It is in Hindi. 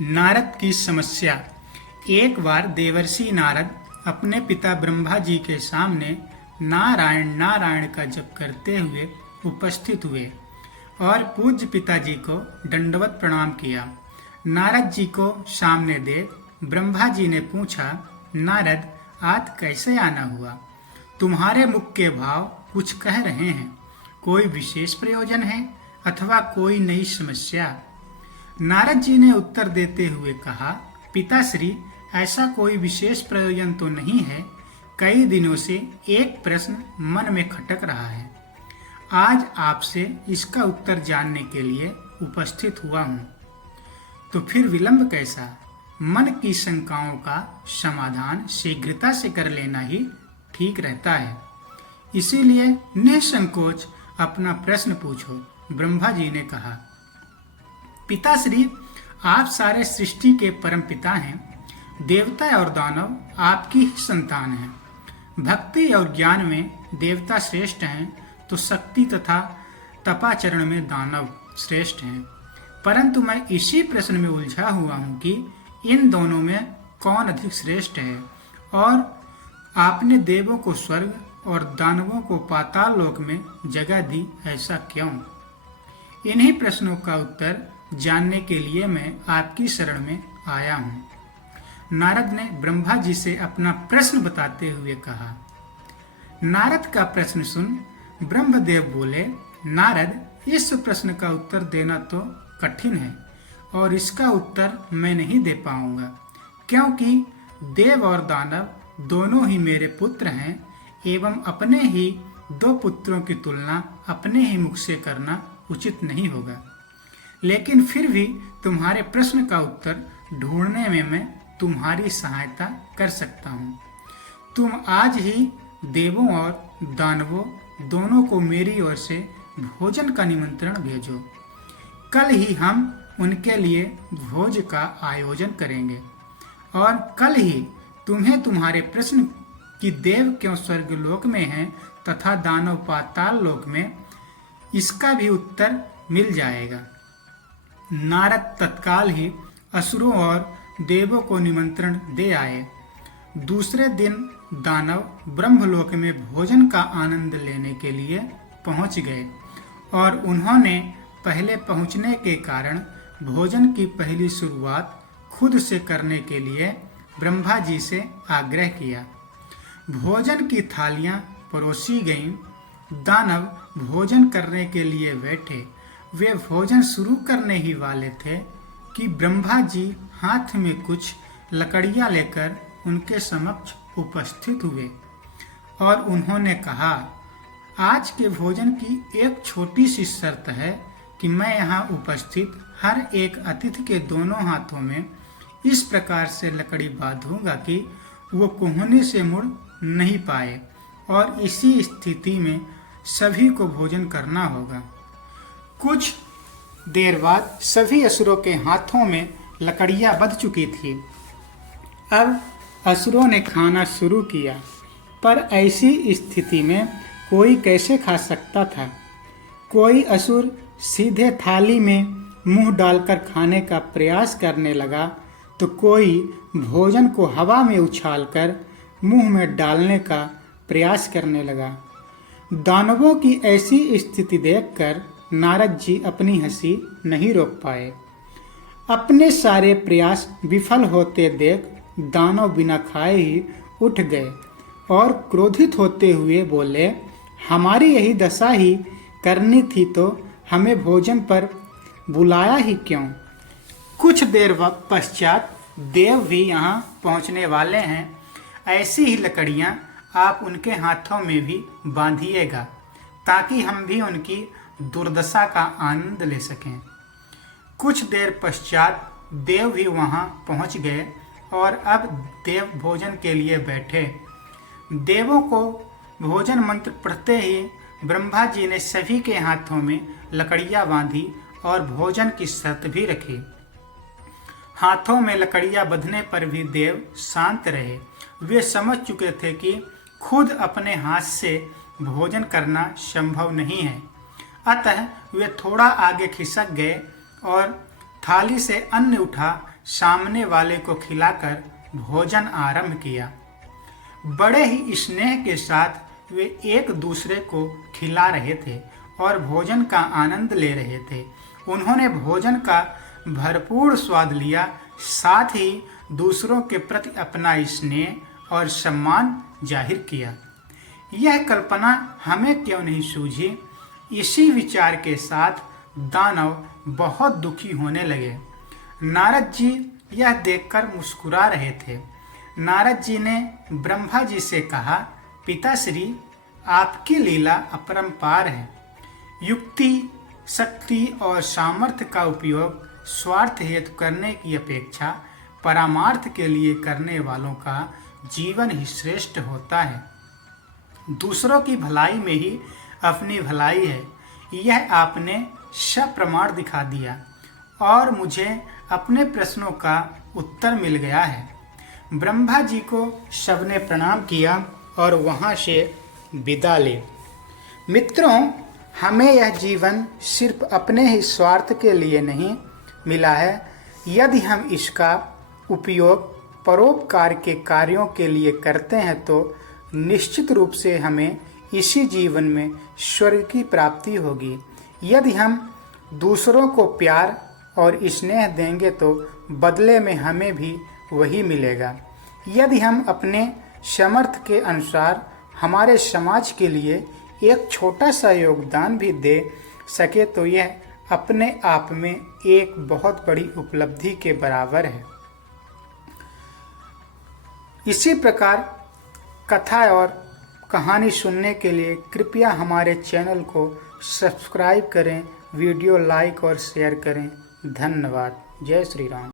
नारद की समस्या। एक बार देवर्षि नारद अपने पिता ब्रह्मा जी के सामने नारायण नारायण का जप करते हुए उपस्थित हुए और पूज्य पिताजी को दंडवत प्रणाम किया। नारद जी को सामने देख ब्रह्मा जी ने पूछा, नारद, आज कैसे आना हुआ? तुम्हारे मुख के भाव कुछ कह रहे हैं। कोई विशेष प्रयोजन है अथवा कोई नई समस्या? नारद जी ने उत्तर देते हुए कहा, पिताश्री, ऐसा कोई विशेष प्रयोजन तो नहीं है। कई दिनों से एक प्रश्न मन में खटक रहा है। आज आपसे इसका उत्तर जानने के लिए उपस्थित हुआ हूँ। तो फिर विलंब कैसा? मन की शंकाओं का समाधान शीघ्रता से कर लेना ही ठीक रहता है। इसीलिए निसंकोच अपना प्रश्न पूछो। ब्रह्मा जी ने कहा, पिताश्री, आप सारे सृष्टि के परम पिता हैं। देवता और दानव आपकी ही संतान हैं। भक्ति और ज्ञान में देवता श्रेष्ठ हैं तो शक्ति तथा तपाचरण में दानव श्रेष्ठ हैं। परंतु मैं इसी प्रश्न में उलझा हुआ हूँ कि इन दोनों में कौन अधिक श्रेष्ठ है, और आपने देवों को स्वर्ग और दानवों को पाताल लोक में जगह दी, ऐसा क्यों? इन्हीं प्रश्नों का उत्तर जानने के लिए मैं आपकी शरण में आया हूँ। नारद ने ब्रह्मा जी से अपना प्रश्न बताते हुए कहा। नारद का प्रश्न सुन ब्रह्मदेव बोले, नारद, इस प्रश्न का उत्तर देना तो कठिन है और इसका उत्तर मैं नहीं दे पाऊंगा, क्योंकि देव और दानव दोनों ही मेरे पुत्र हैं एवं अपने ही दो पुत्रों की तुलना अपने ही मुख से करना उचित नहीं होगा। लेकिन फिर भी तुम्हारे प्रश्न का उत्तर ढूंढने में मैं तुम्हारी सहायता कर सकता हूँ। तुम आज ही देवों और दानवों दोनों को मेरी ओर से भोजन का निमंत्रण भेजो। कल ही हम उनके लिए भोज का आयोजन करेंगे और कल ही तुम्हें तुम्हारे प्रश्न कि देव क्यों स्वर्गलोक में हैं तथा दानव पाताल लोक में, इसका भी उत्तर मिल जाएगा। नारद तत्काल ही असुरों और देवों को निमंत्रण दे आए। दूसरे दिन दानव ब्रह्मलोक में भोजन का आनंद लेने के लिए पहुंच गए और उन्होंने पहले पहुंचने के कारण भोजन की पहली शुरुआत खुद से करने के लिए ब्रह्मा जी से आग्रह किया। भोजन की थालियां परोसी गईं। दानव भोजन करने के लिए बैठे। वे भोजन शुरू करने ही वाले थे कि ब्रह्मा जी हाथ में कुछ लकड़ियां लेकर उनके समक्ष उपस्थित हुए और उन्होंने कहा, आज के भोजन की एक छोटी सी शर्त है कि मैं यहाँ उपस्थित हर एक अतिथि के दोनों हाथों में इस प्रकार से लकड़ी बांधूंगा कि वो कोहनी से मुड़ नहीं पाए और इसी स्थिति में सभी को भोजन करना होगा। कुछ देर बाद सभी असुरों के हाथों में लकड़ियां बंध चुकी थी। अब असुरों ने खाना शुरू किया, पर ऐसी स्थिति में कोई कैसे खा सकता था? कोई असुर सीधे थाली में मुंह डालकर खाने का प्रयास करने लगा तो कोई भोजन को हवा में उछालकर मुंह में डालने का प्रयास करने लगा। दानवों की ऐसी स्थिति देखकर नारद जी अपनी हंसी नहीं रोक पाए। अपने सारे प्रयास विफल होते देख दानव बिना खाए ही उठ गए और क्रोधित होते हुए बोले, हमारी यही दशा ही करनी थी तो हमें भोजन पर बुलाया ही क्यों? कुछ देर पश्चात देव भी यहाँ पहुँचने वाले हैं। ऐसी ही लकड़ियाँ आप उनके हाथों में भी बांधिएगा ताकि हम भी उनकी दुर्दशा का आनंद ले सकें। कुछ देर पश्चात देव भी वहां पहुंच गए और अब देव भोजन के लिए बैठे। देवों को भोजन मंत्र पढ़ते ही ब्रह्मा जी ने सभी के हाथों में लकड़ियां बांधी और भोजन की शर्त भी रखी। हाथों में लकड़ियां बंधने पर भी देव शांत रहे। वे समझ चुके थे कि खुद अपने हाथ से भोजन करना संभव नहीं है, अतः वे थोड़ा आगे खिसक गए और थाली से अन्न उठा सामने वाले को खिलाकर भोजन आरंभ किया। बड़े ही स्नेह के साथ वे एक दूसरे को खिला रहे थे और भोजन का आनंद ले रहे थे। उन्होंने भोजन का भरपूर स्वाद लिया, साथ ही दूसरों के प्रति अपना स्नेह और सम्मान जाहिर किया। यह कल्पना हमें क्यों नहीं सूझी? इसी विचार के साथ दानव बहुत दुखी होने लगे। नारद जी यह देखकर मुस्कुरा रहे थे। नारद जी ने ब्रह्मा जी से कहा, पिताश्री, आपकी लीला अपरंपार है। युक्ति, शक्ति और सामर्थ्य का उपयोग स्वार्थ हेतु करने की अपेक्षा परमार्थ के लिए करने वालों का जीवन ही श्रेष्ठ होता है। दूसरों की भलाई में ही अपनी भलाई है। यह आपने सप्रमाण दिखा दिया और मुझे अपने प्रश्नों का उत्तर मिल गया है। ब्रह्मा जी को सबने प्रणाम किया और वहाँ से विदा ले। मित्रों, हमें यह जीवन सिर्फ अपने ही स्वार्थ के लिए नहीं मिला है। यदि हम इसका उपयोग परोपकार के कार्यों के लिए करते हैं तो निश्चित रूप से हमें इसी जीवन में स्वर्ग की प्राप्ति होगी। यदि हम दूसरों को प्यार और स्नेह देंगे तो बदले में हमें भी वही मिलेगा। यदि हम अपने सामर्थ्य के अनुसार हमारे समाज के लिए एक छोटा सा योगदान भी दे सके तो यह अपने आप में एक बहुत बड़ी उपलब्धि के बराबर है। इसी प्रकार कथा और कहानी सुनने के लिए कृपया हमारे चैनल को सब्सक्राइब करें, वीडियो लाइक और शेयर करें। धन्यवाद। जय श्री राम।